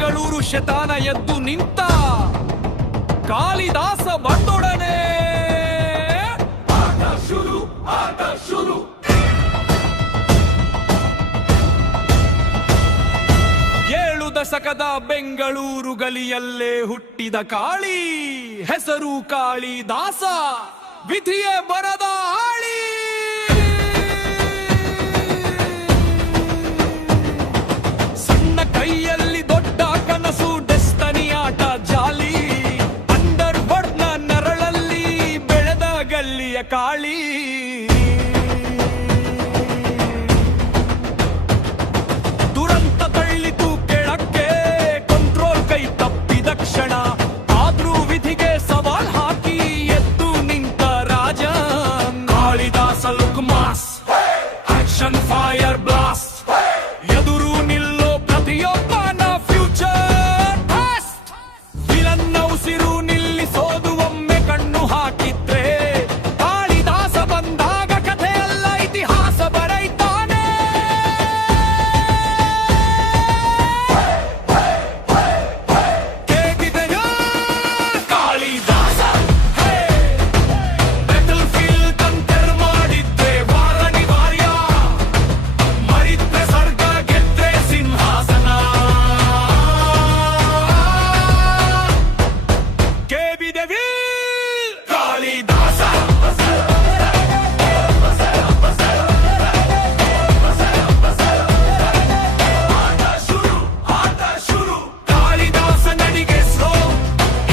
ಬೆಂಗಳೂರು ಶತಾನ ಎದ್ದು ನಿಂತ ಕಾಳಿದಾಸ ಬಂದೊಡನೆ ಆಟ ಶುರು. ಏಳು ದಶಕದ ಬೆಂಗಳೂರು ಗಲಿಯಲ್ಲೇ ಹುಟ್ಟಿದ ಕಾಳಿ, ಹೆಸರು ಕಾಳಿದಾಸ, ವಿಧಿಯೇ ಬರದ ಆಳಿ. ಸಣ್ಣ ಕೈಯಲ್ಲಿ ದೊಡ್ಡ ಕನಸು, ಡೆಸ್ತನಿ ಆಟ ಜಾಲಿ, ಅಂಡರ್ ವರ್ಡ್ನ ನರಳಲ್ಲಿ ಬೆಳೆದ ಗಲ್ಲಿಯ ಕಾಳಿ. ದುರಂತ ತಳ್ಳಿತು ಕೆಳಕ್ಕೆ, ಕಂಟ್ರೋಲ್ ಕೈ ತಪ್ಪಿದ ಕ್ಷಣ, ಆದ್ರೂ ವಿಧಿಗೆ ಸವಾಲ್ ಹಾಕಿ ಎದ್ದು ನಿಂತ ರಾಜ. Kalidasa look mass, action fire blast, ಎದುರು ನಿಲ್ಲೋ ಪ್ರತಿಯೊಬ್ಬನ ಫ್ಯೂಚರ್ ಫಾಸ್ಟ್. ವಿಲನ್ನ ಉಸಿರು ನಿಲ್ಲಿಸೋದು ಒಮ್ಮೆ ಕಣ್ಣು ಹಾಕಿದ್ರೆ, ಕಾಳಿದಾಸ ಬಂದಾಗ ಕಥೆಯಲ್ಲ ಇತಿಹಾಸ ಬರೈತಾನೆ. ಕೇಳಿದೆಯಾ ಕಾಳಿದಾಸ? ಬ್ಯಾಟಲ್ ಫೀಲ್ಡ್ ಕಂತೆರ್ ಮಾಡಿದ್ರೆ ವಾರ ನಿವಾರ್ಯ, ಮರಿದ್ರೆ ಸ್ವರ್ಗ ಗೆದ್ರೆ ಸಿಂಹಾಸನ. ಕೇಳಿದೆವಿ ಕಾಳಿದಾಸ? ಆಟ ಶುರು. ಕಾಳಿದಾಸ ನಡಿಗೆ ಸ್ಲೋ,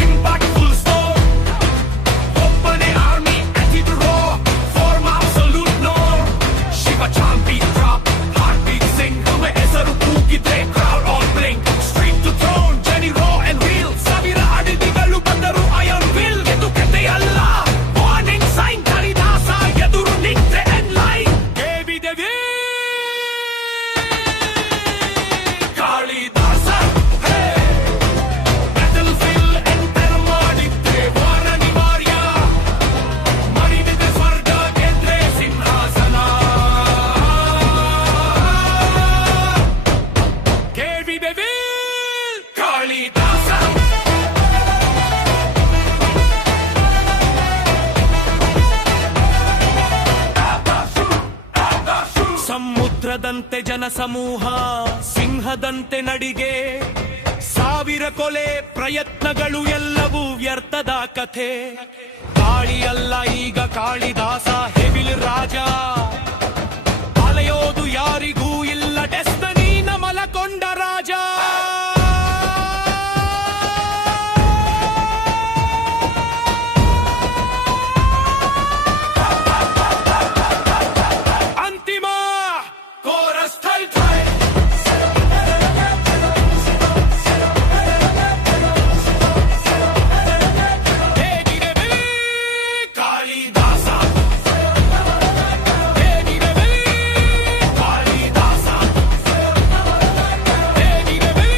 ಇಂಪ್ಯಾಕ್ಟ್ ಫುಲ್ ಸ್ಲೋ. ಒಬ್ಬನೇ ಆರ್ಮಿ ಅತಿದು ರೋ, ಫಾರ್ಮ್ ಅಬ್ಸಲ್ಯೂಟ್ ನೋ. ಶಿವ ಚಾಂಪಿ ಡ್ರಾಪ್, ಹಾರ್ಟ್ ಬೀಟ್ ಸಿಂಗ್, ಒಮ್ಮೆ ಹೆಸರು ಕೂಗಿದ್ರೆ crowd on blink. Street to throne, ಜನಿ ರೋ ಅಂಡ್ ವೀಲ್, ಸಾವಿರ ಅಡಿದಿಗಳು ಬಂದರು ಅಯನ್ ವಿಲ್. ಇದು ಕಥೆಯಲ್ಲ, ವಾರ್ನಿಂಗ್ ಸೈನ್. ಕಾಳಿದಾಸ ಎದುರು ನಿಂತ್ರೆ ಎನ್ ಲೈನ್. ಕೇಳಿದೆವಿ ಕಾಳಿದಾಸ? ಬ್ಯಾಟಲ್ ಫೀಲ್ಡ್ ಎಂಟರ್ ಮಾಡಿದ್ರೆ ವಾರ ನಿವಾರ್ಯ, ಮರಿದಿದೆ ಸ್ವರ್ಗ ಗೆದ್ರೆ ಸಿಂಹಾಸನ. ಕೇಳಿದೆವಿ ಕಾಳಿದಾಸ? ಸಮುದ್ರದಂತೆ ಜನಸಮೂಹ, ಸಿಂಹದಂತೆ ನಡಿಗೆ, ಸಾವಿರ ಕೊಲೆ ಪ್ರಯತ್ನಗಳು ಎಲ್ಲವೂ ವ್ಯರ್ಥದ ಕಥೆ. ಕಾಳಿಯಲ್ಲ ಈಗ ಕಾಳಿದಾಸ, ಹೆವಿಲ್ ರಾಜ. ಅಲೆಯೋದು ಯಾರಿಗೂ ಇಲ್ಲ, ಡೆಸ್ತನಿನ ಮಲಕೊಂಡ ರಾಜ. ಅಂತಿಮ ಕೋರಸ್ ಥೈ ಥೈ. ಹೇಗಿದೆವಿ ಕಾಳಿದಾಸ? ಹೇಗಿದೆವಿ ಕಾಳಿದಾಸ? ಹೇಗಿದೆವಿ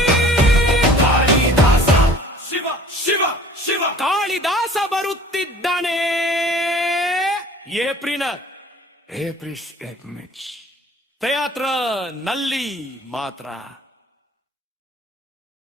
ಕಾಳಿದಾಸ? ಶಿವ ಶಿವ ಶಿವ. ಕಾಳಿದಾಸ ಬರುತ್ತಿದ್ದಾನೆ. ಏಪ್ರಿಲ್ ಥಿಯೇಟರ್ ನಲ್ಲಿ ಮಾತ್ರ.